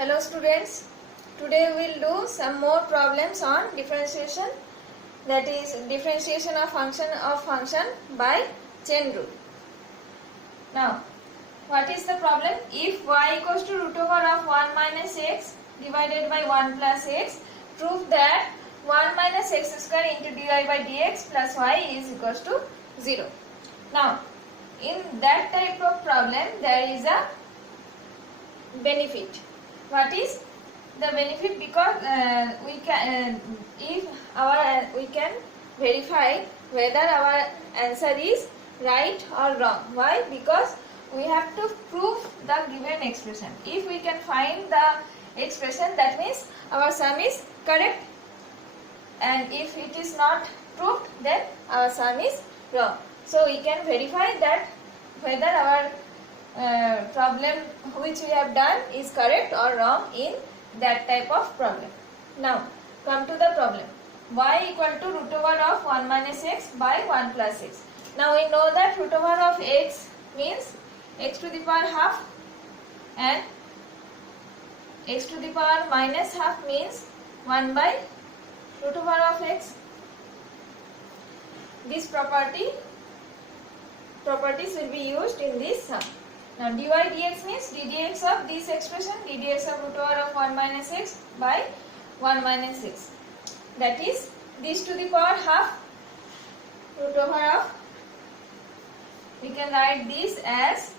Hello students, today we will do some more problems on differentiation, that is differentiation of function by chain rule. Now what is the problem? If y equals to root over of 1 minus x divided by 1 plus x, prove that 1 minus x square into dy by dx plus y is equals to 0. Now in that type of problem there is a benefit. What is the benefit? Because we can we can verify whether our answer is right or wrong. Why? Because we have to prove the given expression. If we can find the expression, that means our sum is correct, and if it is not proved, then our sum is wrong. So we can verify that whether our problem which we have done is correct or wrong in that type of problem. Now come to the problem. Y equal to root over of 1 minus x by 1 plus x. Now we know that root over of x means x to the power half, and x to the power minus half means 1 by root over of x. This properties will be used in this sum. Now dy dx means ddx of this expression, ddx of root over of 1 minus x by 1 minus x. That is this to the power half root over of, we can write this as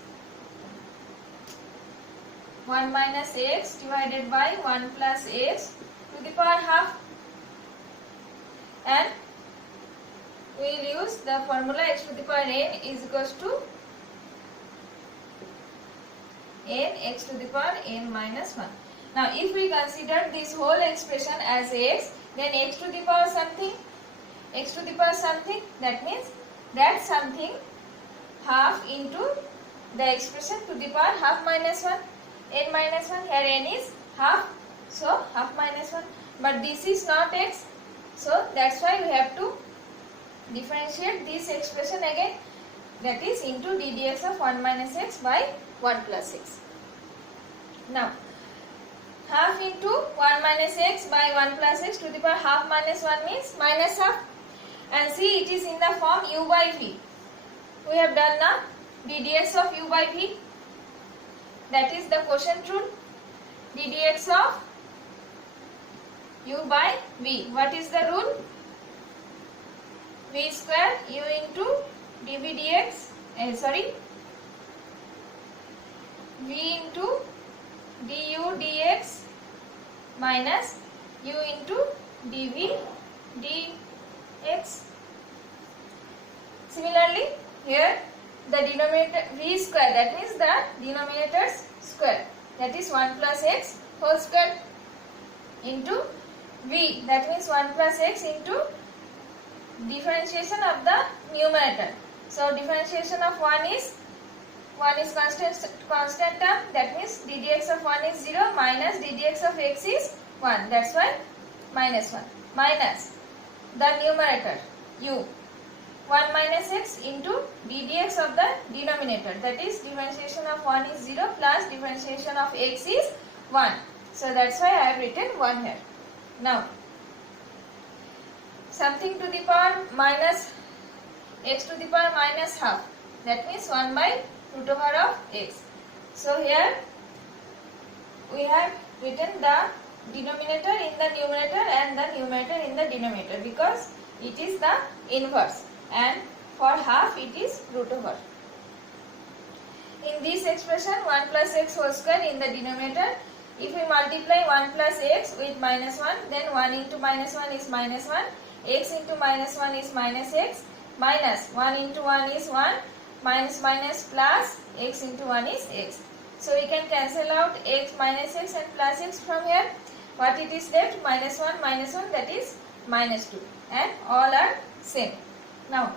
1 minus x divided by 1 plus x to the power half, and we will use the formula x to the power n is equals to n x to the power n minus 1. Now if we consider this whole expression as x, then x to the power something, that means that something half into the expression to the power half minus 1, n minus 1, here n is half, so half minus 1, but this is not x, so that's why we have to differentiate this expression again, that is into ddx of 1 minus x by 1 plus x. Now half into 1 minus x by 1 plus x to the power half minus 1 means minus half, and see it is in the form u by v. We have done now ddx of u by v, that is the quotient rule, ddx of u by v. What is the rule? V square u into dv dx, v into du dx minus u into dv dx. Similarly here the denominator v square, that means the denominator's square, that is 1 plus x whole square, into v, that means 1 plus x into differentiation of the numerator. So differentiation of 1 is constant term, that means ddx of 1 is 0 minus ddx of x is 1, that's why minus 1, minus the numerator u, 1 minus x into ddx of the denominator, that is differentiation of 1 is 0 plus differentiation of x is 1, so that's why I have written 1 here. Now something to the power minus x to the power minus half, that means 1 by root over of x. So here we have written the denominator in the numerator and the numerator in the denominator, because it is the inverse, and for half it is root over. In this expression 1 plus x whole square in the denominator, if we multiply 1 plus x with minus 1, then 1 into minus 1 is minus 1, x into minus 1 is minus x, minus 1 into 1 is 1, minus minus plus x into 1 is x. So we can cancel out x minus x and plus x from here. What it is left? Minus 1, that is minus 2, and all are same. Now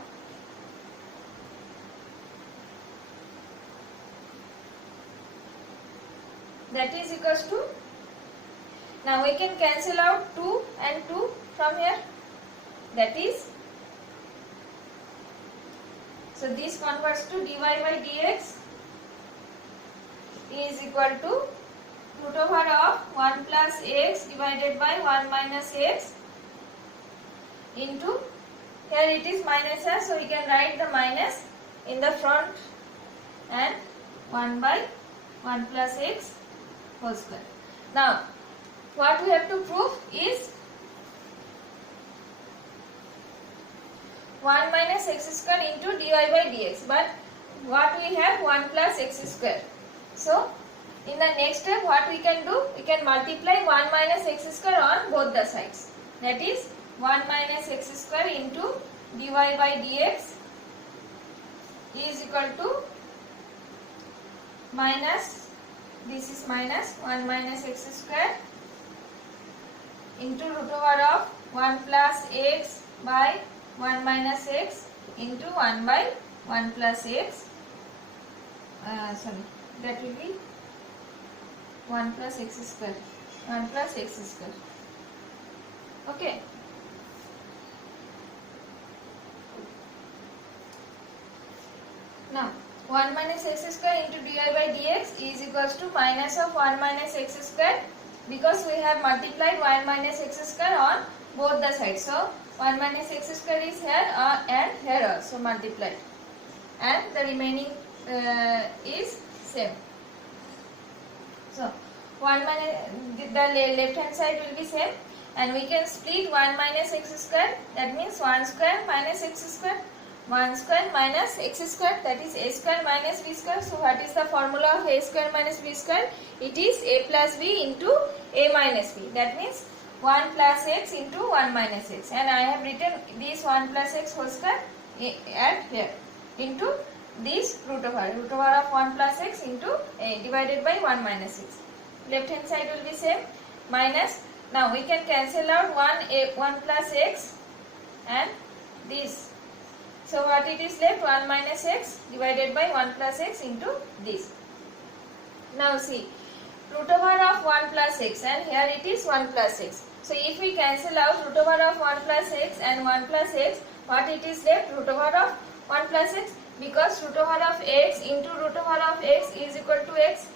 that is equals to, now we can cancel out 2 and 2 from here, that is, so this converts to dy by dx is equal to root over of 1 plus x divided by 1 minus x into, here it is minus r, so we can write the minus in the front, and 1 by 1 plus x whole square. Now what we have to prove is 1 minus x square into dy by dx, but what we have 1 plus x square. So in the next step what we can do, we can multiply 1 minus x square on both the sides, that is 1 minus x square into dy by dx is equal to minus, this is minus 1 minus x square into root over of 1 plus x by 1 minus x into 1 by 1 plus x, that will be 1 plus x square, 1 plus x square. Okay. Now 1 minus x square into dy by dx is equals to minus of 1 minus x square, because we have multiplied 1 minus x square on both the sides. So 1 minus x square is here and here also multiplied, and the remaining is same. So 1 minus, the left hand side will be same, and we can split 1 minus x square, that means 1 square minus x square, 1 square minus x square, that is a square minus b square. So what is the formula of a square minus b square? It is a plus b into a minus b, that means 1 plus x into 1 minus x, and I have written this 1 plus x whole square at here into this root over of 1 plus x into a divided by 1 minus x. Left hand side will be same, minus, now we can cancel out 1 plus x and this. So what it is left, 1 minus x divided by 1 plus x into this. Now see, root over of 1 plus x, and here it is 1 plus x. So if we cancel out root over of 1 plus x and 1 plus x, what it is left, root over of 1 plus x, because root over of x into root over of x is equal to x.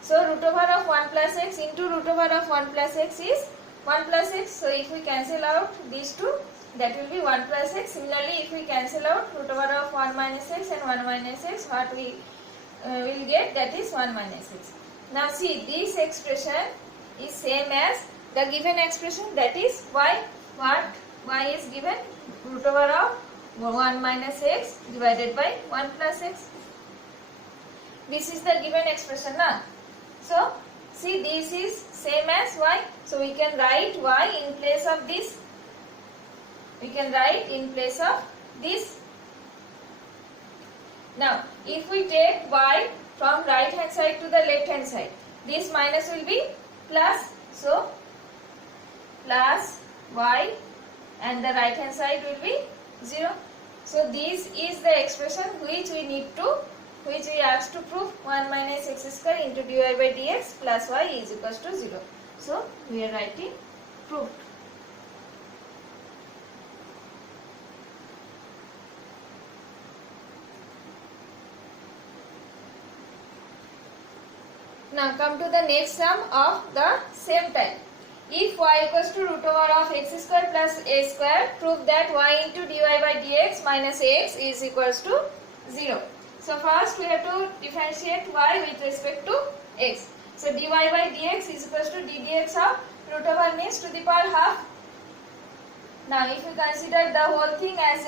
So root over of 1 plus x into root over of 1 plus x is 1 plus x. So if we cancel out these two, that will be 1 plus x. Similarly, if we cancel out root over of 1 minus x and 1 minus x, what we will get, that is 1 minus x. Now see, this expression is same as the given expression, that is y. What y is given, root over of 1 minus x divided by 1 plus x. This is the given expression now. So see, this is same as y, so we can write y in place of this. We can write in place of this. Now if we take y from right hand side to the left hand side, this minus will be plus, so plus y, and the right hand side will be 0. So this is the expression which we asked to prove, 1 minus x square into dy by dx plus y is equals to 0. So we are writing proved. Now come to the next sum of the same type. If y equals to root over of x square plus a square, prove that y into dy by dx minus x is equals to 0. So first we have to differentiate y with respect to x. So dy by dx is equals to ddx of root over means to the power half. Now if you consider the whole thing as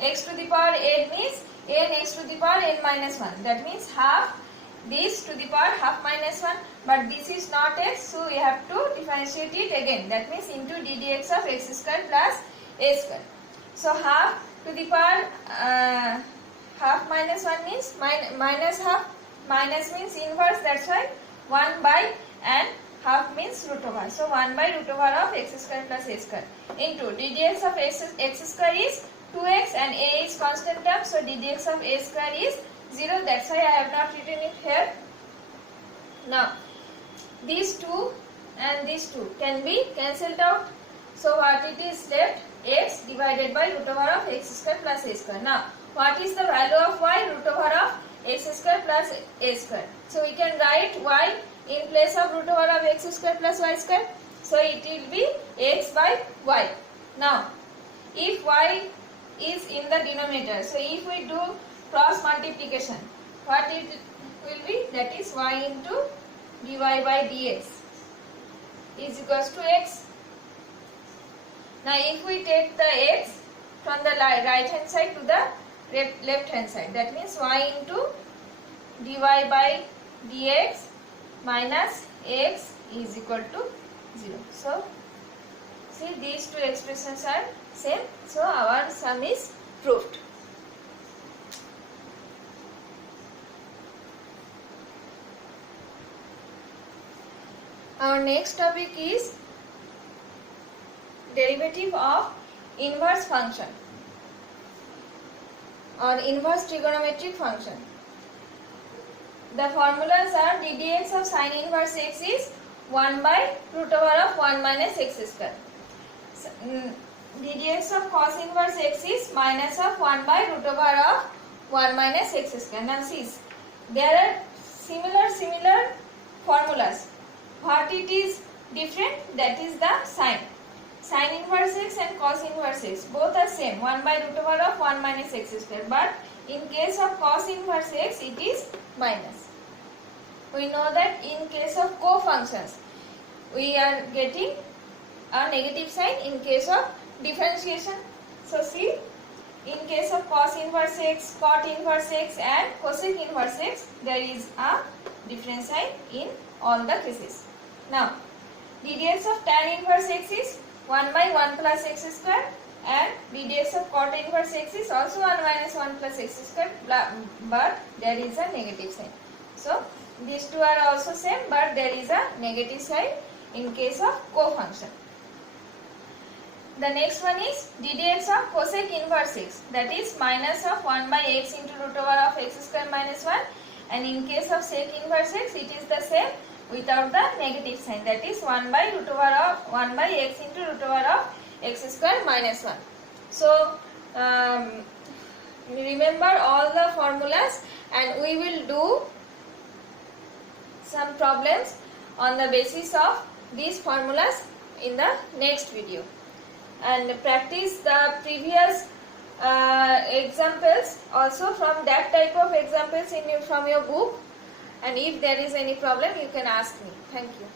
x to the power n means n x to the power n minus 1. That means half this to the power half minus 1, but this is not x, so we have to differentiate it again. That means into ddx of x square plus a square. So half to the power half minus 1 means minus half, minus means inverse, that's why 1 by, and half means root over. So 1 by root over of x square plus a square into ddx of x square is 2x and a is constant term, so ddx of a square is 0, that's why I have not written it here. Now these two and these two can be cancelled out, so what it is left, x divided by root over of x square plus a square. Now what is the value of y, root over of x square plus a square. So we can write y in place of root over of x square plus y square. So it will be x by y. Now if y is in the denominator, so if we do cross multiplication, what it will be? That is y into dy by dx is equals to x. Now if we take the x from the right hand side to the left hand side, that means y into dy by dx minus x is equal to 0. So see, these two expressions are same, so our sum is proved. Our next topic is derivative of inverse function or inverse trigonometric function. The formulas are ddx of sin inverse x is 1 by root over of 1 minus x square. ddx of cos inverse x is minus of 1 by root over of 1 minus x square. Now see, there are similar formulas. What it is different, that is the sign. Sin inverse x and cos inverse x both are same, 1 by root over of 1 minus x square, but in case of cos inverse x it is minus. We know that in case of co-functions we are getting a negative sign in case of differentiation. So see, in case of cos inverse x, cot inverse x and cosec inverse x, there is a different sign in all the cases. Now ddx of tan inverse x is 1 by 1 plus x square, and ddx of cot inverse x is also 1 minus 1 plus x square, but there is a negative sign. So these two are also same, but there is a negative sign in case of co-function. The next one is ddx of cosec inverse x, that is minus of 1 by x into root over of x square minus 1, and in case of sec inverse x it is the same without the negative sign, that is 1 by root over of 1 by x into root over of x square minus 1. So remember all the formulas, and we will do some problems on the basis of these formulas in the next video, and practice the previous examples also from that type of examples from your book, and if there is any problem you can ask me. Thank you.